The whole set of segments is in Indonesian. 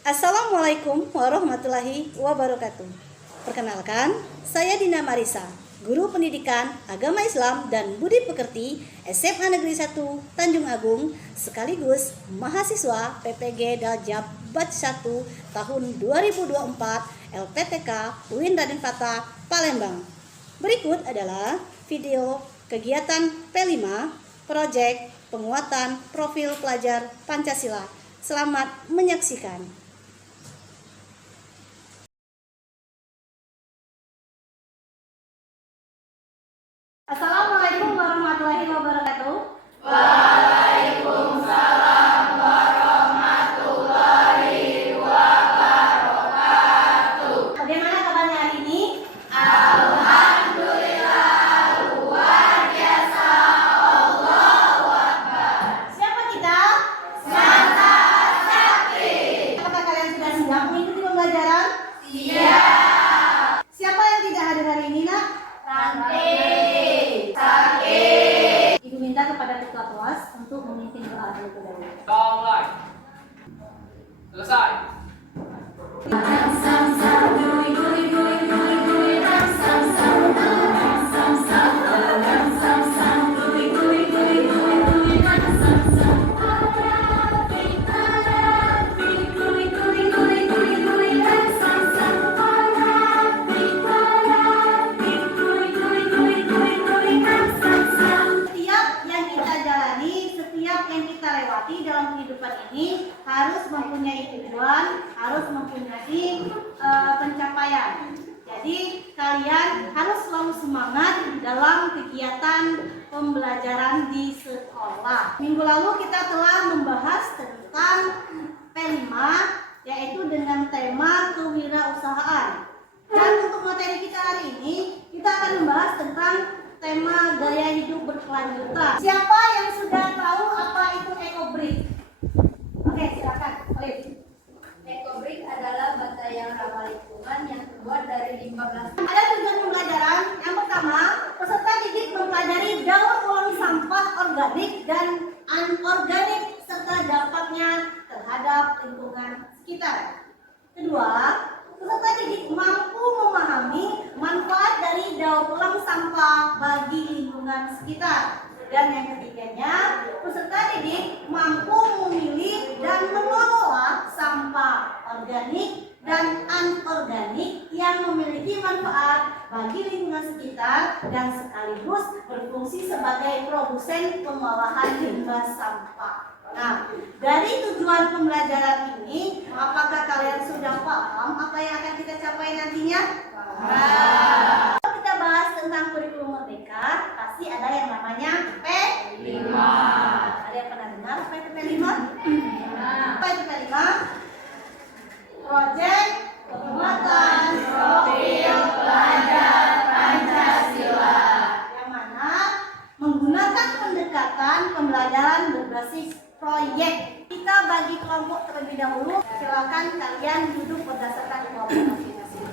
Assalamualaikum warahmatullahi wabarakatuh. Perkenalkan, saya Dina Marisa, Guru Pendidikan Agama Islam dan Budi Pekerti SMA Negeri 1 Tanjung Agung, sekaligus mahasiswa PPG Daljab Batch 1 tahun 2024 LPTK UIN Raden Fatah, Palembang. Berikut adalah video kegiatan P5 Proyek Penguatan Profil Pelajar Pancasila. Selamat menyaksikan. Assalamualaikum warahmatullahi wabarakatuh. Waalaikumsalam warahmatullahi wabarakatuh. Bagaimana kabarnya hari ini? Alhamdulillah, luar biasa. Allahu Akbar. Siapa kita? Santa Sakti. Apakah kalian sudah siap mengikuti pembelajaran? Siap. Siapa yang tidak hadir hari ini, Nak? Santi. Ibu minta kepada ketua kelas untuk memimpin doa terlebih dahulu. Mulai. Selesai. Setiap yang kita jalani, setiap yang kita lewati dalam kehidupan ini harus mempunyai tujuan, harus mempunyai pencapaian. Jadi kalian harus selalu semangat dalam kegiatan pembelajaran di sekolah. Minggu lalu kita telah membahas tentang P5, yaitu dengan tema kewirausahaan. Dan untuk materi kita hari ini, kita akan membahas tentang tema gaya hidup berkelanjutan. Siapa yang sudah tahu apa itu EcoBrick? Oke, silakan, Alif. EcoBrick adalah bata yang ramah lingkungan yang terbuat dari limbah plastik. Ada tujuan pembelajaran. Yang pertama, peserta didik mempelajari daur ulang sampah organik dan anorganik serta dampaknya terhadap lingkungan sekitar. Kedua, peserta didik mampu memahami manfaat dari daur ulang sampah bagi lingkungan sekitar. Dan yang ketiganya, peserta didik mampu memilih dan mengelola sampah organik dan anorganik yang memiliki manfaat bagi lingkungan sekitar dan sekaligus berfungsi sebagai produsen pengolahan limbah sampah. Nah, dari tujuan pembelajaran ini, apakah kalian sudah paham apa yang akan kita capai nantinya? Kalau kita bahas tentang kurikulum merdeka, pasti ada yang namanya P5. Ada yang pernah dengar apa itu P5? Apa itu P5? Proyek Penguatan Profil Pelajar Pancasila, yang mana menggunakan pendekatan pembelajaran berbasis proyek. Kita bagi kelompok terlebih dahulu. Silakan kalian duduk berdasarkan kelompok masing-masing.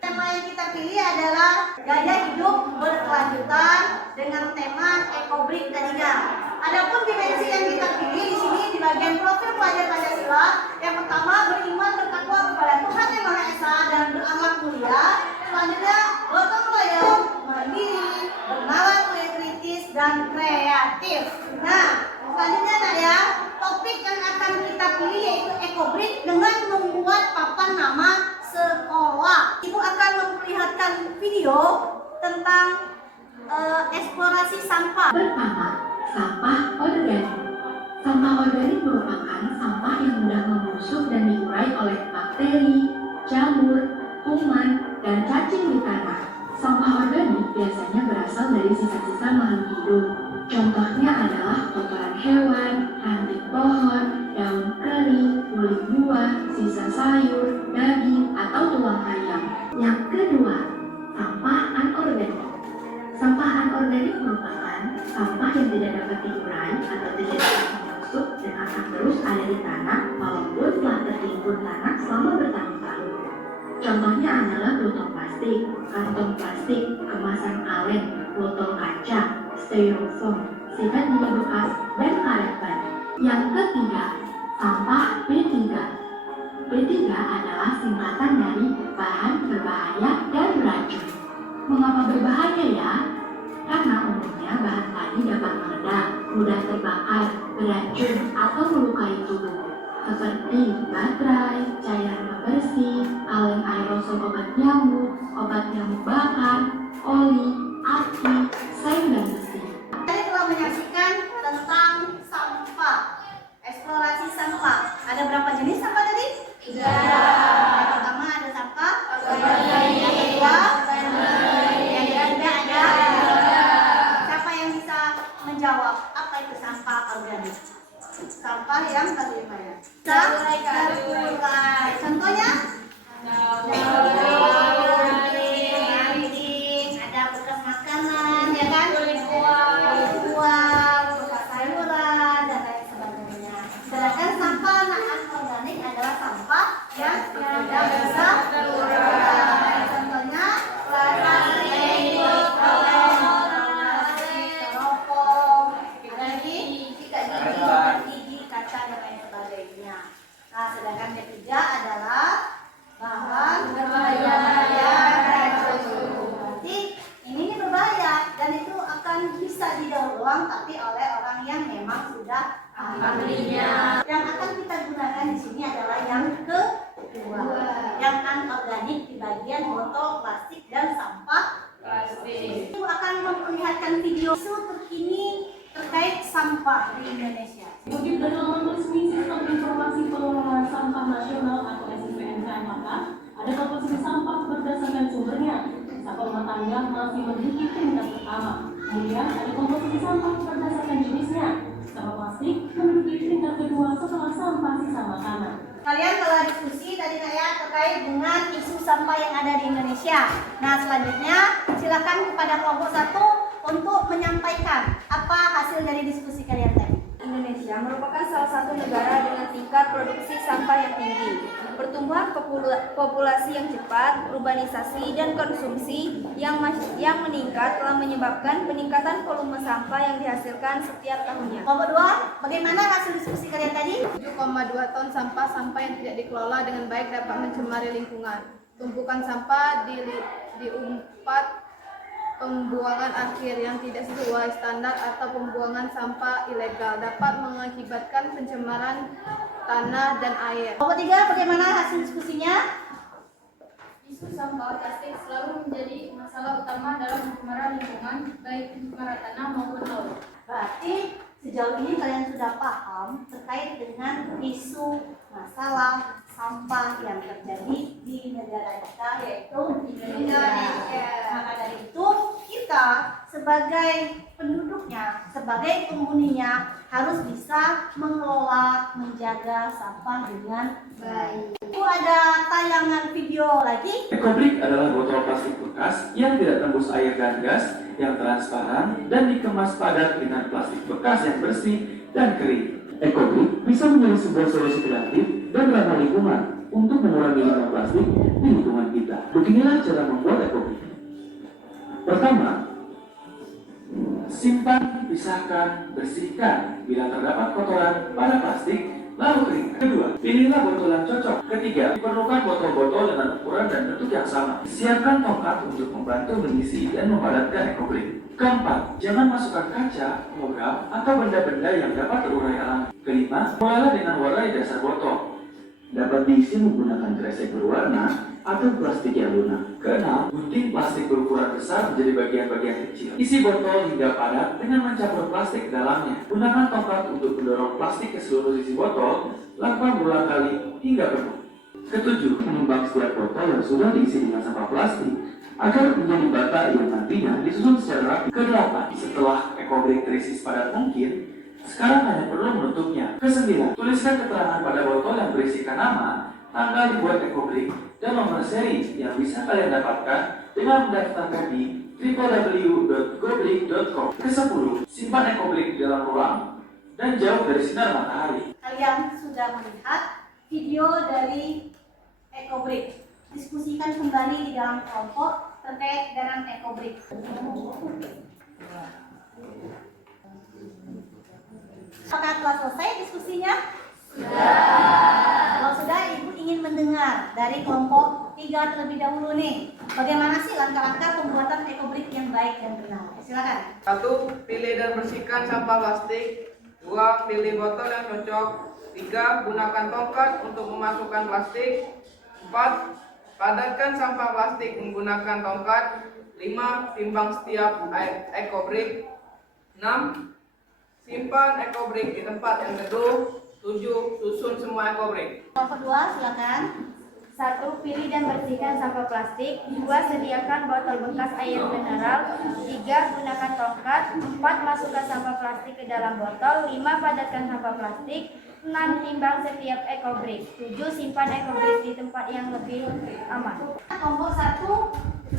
Tema yang kita pilih adalah gaya hidup berkelanjutan dengan tema EcoBrick tadinya. Adapun dimensi yang kita pilih di sini di bagian profil pelajar Pancasila, yang pertama beriman bertakwa kepada Tuhan Yang Maha Esa dan berakhlak mulia. Selanjutnya gotong royong, mandiri, bernalar kritis dan kreatif. Nah, selanjutnya Nak ya, topik yang akan kita pilih yaitu EcoBrick dengan membuat papan nama sekolah. Ibu akan memperlihatkan video tentang eksplorasi sampah. Pertama, sampah organik. Sampah organik merupakan sampah yang mudah membusuk dan diurai oleh bakteri, jamur, kuman, dan cacing di tanah. Sampah organik biasanya berasal dari sisa-sisa makhluk hidup. Contohnya adalah kotoran hewan, ranting pohon, daun kering, kulit buah, sisa sayur, daging, atau tulang ayam. Yang kedua, sampah anorganik. Sampah anorganik merupakan sampah yang tidak dapat diurai atau tidak dapat membusuk dan akan terus ada di tanah walaupun telah tertimbun tanah selama bertahun-tahun. Contohnya adalah botol plastik, kantong plastik, kemasan kaleng, botol kaca, styrofoam, sikat gigi bekas, dan karet ban. Yang ketiga, sampah B3 adalah singkatan dari bahan berbahaya dan beracun. Mengapa berbahaya ya? Karena umumnya bahan tadi dapat meledak, mudah terbakar, beracun, atau melukai tubuh. Seperti baterai, cairan pembersih, kaleng aerosol obat nyamuk bakar, oli, aki, seng, dan besi. Saya telah menyaksikan tentang sampah, eksplorasi sampah. Ada berapa jenis sampah tadi? 3. Yang pertama ada sampah organik, yang kedua yang ketiga ada. Siapa yang bisa menjawab apa itu sampah organik? Sampah yang bagaimana? Terurai. Contohnya? Ada bekas makanan, ya kan? Buah, bekas sayuran, dan lain sebagainya. Sedangkan sampah non-organik adalah sampah yang tidak bisa terurai. Contohnya plastik, styrofoam, ada lagi gigi, kaca, dan lain sebagainya. Nah, sedangkan ketiga adalah bahan berbahaya dan beracun. Berarti ini berbahaya dan itu akan bisa didaur ulang tapi oleh orang yang memang sudah ahlinya. Yang akan kita gunakan di sini adalah yang kedua, yang anorganik di bagian botol plastik dan sampah plastik. Itu akan memperlihatkan video isu terkini terkait sampah di Indonesia. Mengutip dari laman resmi Sistem Informasi Pengelolaan Sampah Nasional atau SIPNK, ada komposisi sampah berdasarkan sumbernya. Sampah rumah tangga masih menduduki peringkat pertama. Kemudian ada komposisi sampah berdasarkan jenisnya. Sampah plastik menduduki peringkat kedua setelah sampah sisa makanan. Kalian telah diskusi tadi ya terkait dengan isu sampah yang ada di Indonesia. Nah, selanjutnya silakan kepada kelompok 1 untuk menyampaikan apa hasil dari diskusi kalian tadi. Indonesia merupakan salah satu negara dengan tingkat produksi sampah yang tinggi. Pertumbuhan populasi yang cepat, urbanisasi, dan konsumsi yang meningkat telah menyebabkan peningkatan volume sampah yang dihasilkan setiap tahunnya. Kelompok 2, bagaimana hasil diskusi kalian tadi? 7,2 ton sampah yang tidak dikelola dengan baik dapat mencemari lingkungan. Tumpukan sampah diumpat pembuangan akhir yang tidak sesuai standar atau pembuangan sampah ilegal dapat mengakibatkan pencemaran tanah dan air. Kelompok 3, bagaimana hasil diskusinya? Isu sampah plastik selalu menjadi masalah utama dalam pencemaran lingkungan, baik pencemaran tanah maupun laut. Berarti sejauh ini kalian sudah paham terkait dengan isu masalah sampah yang terjadi di negara kita, yaitu Indonesia. Maka dari itu kita sebagai penduduknya, sebagai penghuninya harus bisa mengelola, menjaga sampah dengan baik. Itu ada tayangan video lagi. Ekobrik adalah botol plastik bekas yang tidak tembus air dan gas, yang transparan dan dikemas padat dengan plastik bekas yang bersih dan kering. Ekobrik bisa menjadi sebuah solusi kreatif dan ramah lingkungan untuk mengurangi limbah plastik di lingkungan kita. Beginilah cara membuat ekobrik. Pertama, simpan, pisahkan, bersihkan bila terdapat kotoran pada plastik, lalu keringkan. Kedua, pilihlah botol yang cocok. Ketiga, diperlukan botol-botol dengan ukuran dan bentuk yang sama. Siapkan tongkat untuk membantu mengisi dan memadatkan ekobrik. Keempat, jangan masukkan kaca, logam, atau benda-benda yang dapat terurai alami. Kelima, mulailah dengan warai dasar botol. Dapat diisi menggunakan kresek berwarna atau plastik yang lunak. Keenam, gunting plastik berukuran besar menjadi bagian-bagian kecil. Isi botol hingga padat dengan mencampur plastik ke dalamnya. Gunakan tongkat untuk mendorong plastik ke seluruh sisi botol, lakukan berulang kali hingga penuh. Ketujuh, menimbang setiap botol yang sudah diisi dengan sampah plastik agar menjadi bata yang nantinya disusun secara rapi. Kedelapan, setelah ekobrik terisi sepadat mungkin, sekarang hanya perlu menutupnya. Kesembilan, tuliskan keterangan pada botol yang berisikan nama, tanggal dibuat ekobrik, dan nomor seri yang bisa kalian dapatkan dengan mendaftarkan di www.gobrik.com. Kesepuluh, simpan ekobrik di dalam ruang dan jauh dari sinar matahari. Kalian sudah melihat video dari ekobrik. Diskusikan kembali di dalam kelompok terkait dengan ekobrik. Apakah telah selesai diskusinya? Sudah. Kalau sudah, Ibu ingin dari kelompok 3 terlebih dahulu nih. Bagaimana sih langkah-langkah pembuatan ekobrik yang baik dan benar? Silakan. 1. Pilih dan bersihkan sampah plastik. 2. Pilih botol yang cocok. 3. Gunakan tongkat untuk memasukkan plastik. 4. Padatkan sampah plastik menggunakan tongkat. 5. Timbang setiap ekobrik. 6. Simpan ekobrik di tempat yang teduh. 7. Susun semua ekobrik. Kelompok 2, silakan. 1. Pilih dan bersihkan sampah plastik. 2. Sediakan botol bekas air mineral. 3. Gunakan tongkat. 4. Masukkan sampah plastik ke dalam botol. 5. Padatkan sampah plastik. 6. Timbang setiap ekobrik. 7. Simpan ekobrik di tempat yang lebih aman. Kelompok 1,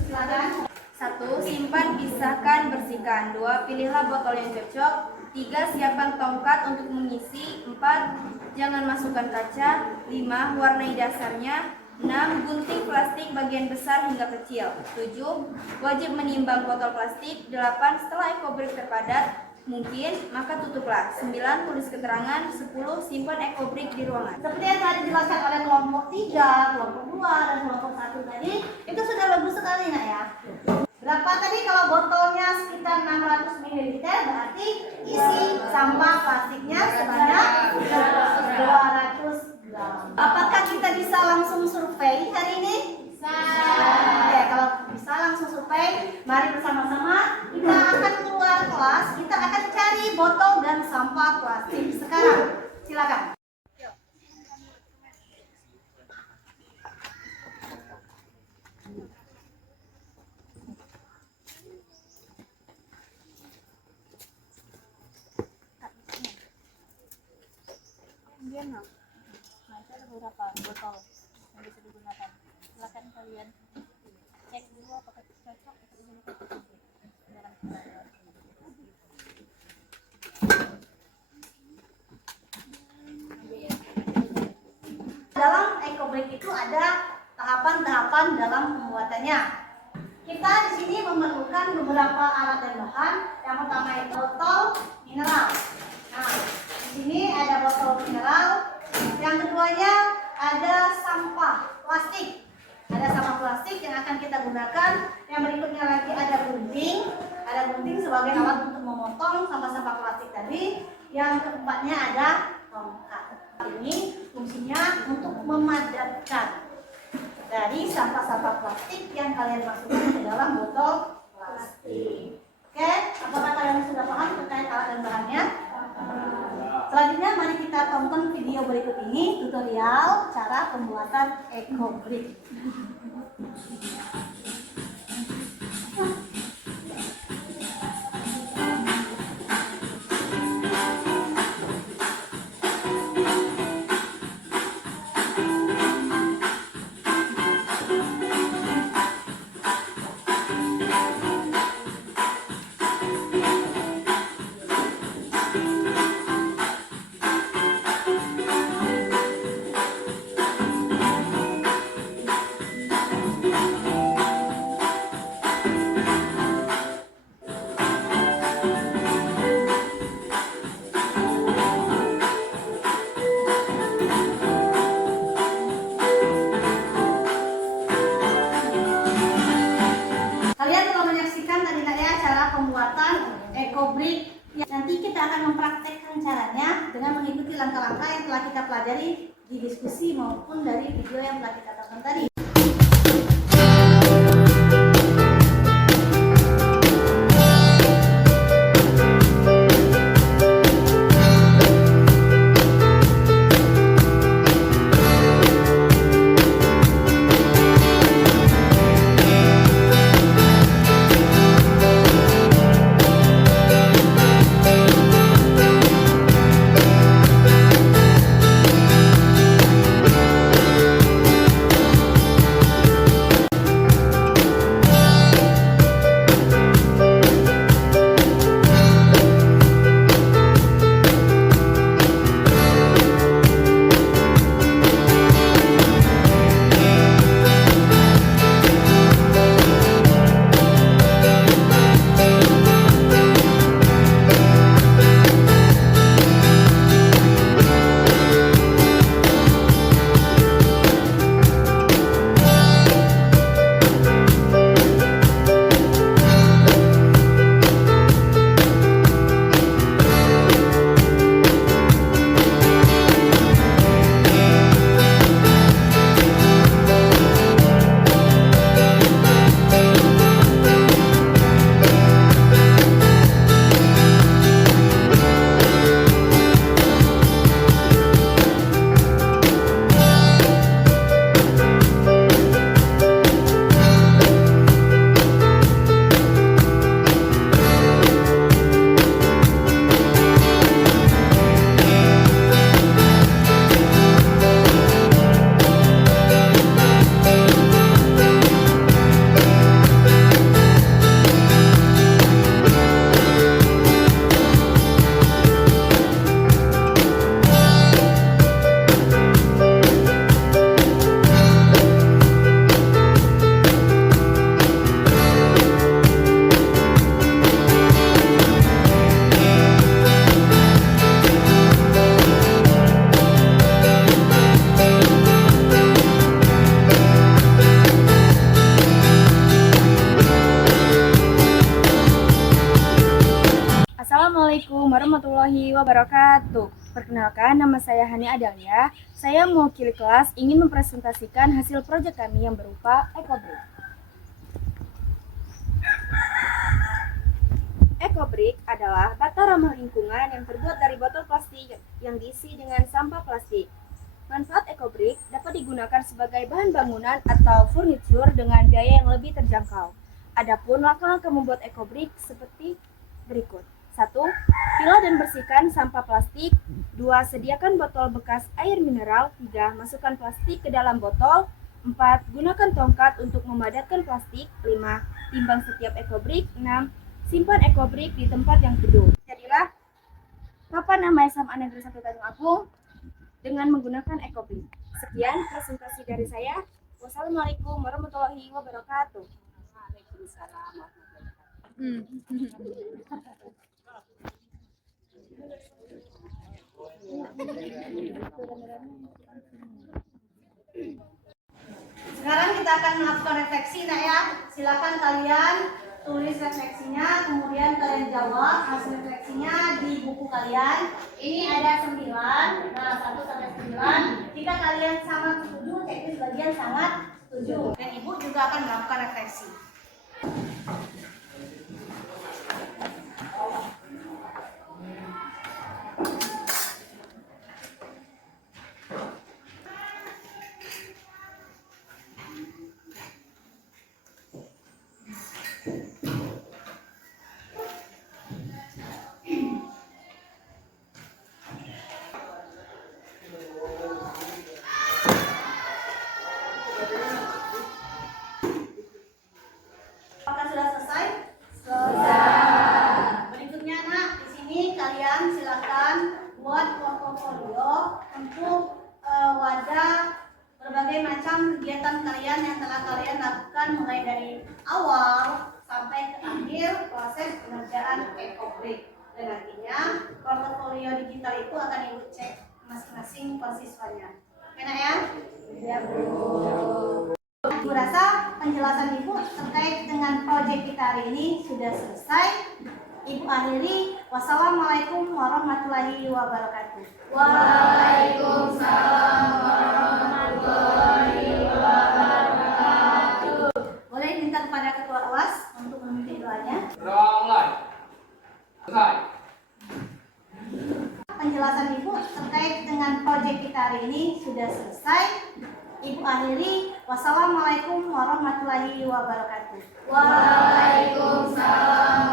silakan. 1. Simpan, pisahkan, bersihkan. 2. Pilihlah botol yang cocok. 3. Siapkan tongkat untuk mengisi. 4. Jangan masukkan kaca. 5. Warnai dasarnya. 6. Gunting plastik bagian besar hingga kecil. 7. Wajib menimbang botol plastik. 8. Setelah ekobrik terpadat mungkin, maka tutuplah. 9. Tulis keterangan. 10. Simpan ekobrik di ruangan. Seperti yang tadi dijelaskan oleh kelompok 3, kelompok 2, dan kelompok 1 tadi, itu sudah bagus sekali nak ya. Berapa tadi kalau botolnya sekitar 600 ml, berarti isi sampah plastiknya sebanyak 200 gram. Apakah kita bisa langsung survei hari ini? Bisa. Oke, kalau bisa langsung survei, mari bersama-sama kita akan keluar kelas, kita akan cari botol dan sampah plastik sekarang. Silakan. Ada beberapa botol yang bisa digunakan. Silakan kalian cek dulu apakah cocok untuk digunakan. Dalam ekobrik itu ada tahapan-tahapan dalam pembuatannya. Kita di sini memerlukan beberapa alat dan bahan. Yang pertama itu botol mineral. Nah, di sini ada botol mineral. Yang keduanya ada sampah plastik. Ada sampah plastik yang akan kita gunakan. Yang berikutnya lagi ada gunting. Ada gunting sebagai alat untuk memotong sampah-sampah plastik tadi. Yang keempatnya ada tongkat. Ini fungsinya untuk memadatkan dari sampah-sampah plastik yang kalian masukkan ke dalam botol plastik. Oke, apakah kalian sudah paham terkait alat dan bahannya? Selanjutnya mari kita tonton video berikut ini, tutorial cara pembuatan ekobrik. ekobrik. Nanti kita akan mempraktekkan caranya dengan mengikuti langkah-langkah yang telah kita pelajari di diskusi maupun dari video yang telah kita tonton tadi. Perkenalkan, nama saya Hani Adalia. Saya mewakili kelas ingin mempresentasikan hasil proyek kami yang berupa EcoBrick. EcoBrick adalah bata ramah lingkungan yang terbuat dari botol plastik yang diisi dengan sampah plastik. Manfaat EcoBrick dapat digunakan sebagai bahan bangunan atau furniture dengan biaya yang lebih terjangkau. Adapun langkah-langkah membuat EcoBrick seperti berikut. 1. Pilah dan bersihkan sampah plastik. 2. Sediakan botol bekas air mineral. 3. Masukkan plastik ke dalam botol. 4. Gunakan tongkat untuk memadatkan plastik. 5. Timbang setiap EcoBrick. 6. Simpan EcoBrick di tempat yang teduh. Jadilah papan nama SMA Negeri 1 Tanjung Agung dengan menggunakan EcoBrick. Sekian presentasi dari saya. Wassalamualaikum warahmatullahi wabarakatuh. Waalaikumsalam warahmatullahi wabarakatuh. Sekarang kita akan melakukan refleksi, nak ya. Silakan kalian tulis refleksinya, kemudian kalian jawab hasil refleksinya di buku kalian. Ini ada 9, nah 1 sampai 9. Jika kalian sangat setuju, cek bagian sangat setuju. Dan ibu juga akan melakukan refleksi. Apakah sudah selesai? Selesai. Berikutnya nak, di sini kalian silakan buat portofolio untuk wadah berbagai macam kegiatan kalian yang telah kalian lakukan mulai dari awal sampai ke akhir proses pengerjaan EcoBrick. Dan nantinya portofolio digital itu akan ibu cek masing-masing siswanya. Enak ya? Ya, Bu. Ibu rasa penjelasan Ibu terkait dengan proyek kita hari ini sudah selesai. Ibu akhiri. Wassalamualaikum warahmatullahi wabarakatuh. Waalaikumsalam warahmatullahi wabarakatuh. Boleh minta kepada ketua UAS untuk memimpin doanya. Doa mulai. Selesai. Penjelasan Ibu terkait dengan proyek kita hari ini sudah selesai. Ibu akhiri. Wassalamualaikum warahmatullahi wabarakatuh. Waalaikumsalam